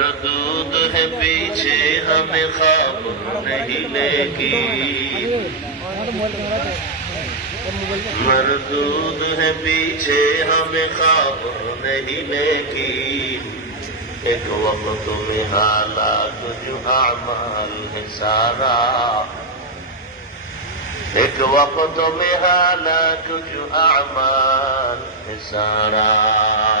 ہمارا دودھ ہے پیچھے ہمیں خواب نہیں لے گی ہمارا دودھ ہے پیچھے ہمیں خواب نہیں لے گی ایک وقت میں حالات جو اعمال ہے سارا ایک وقت میں حالات جو اعمال ہے سارا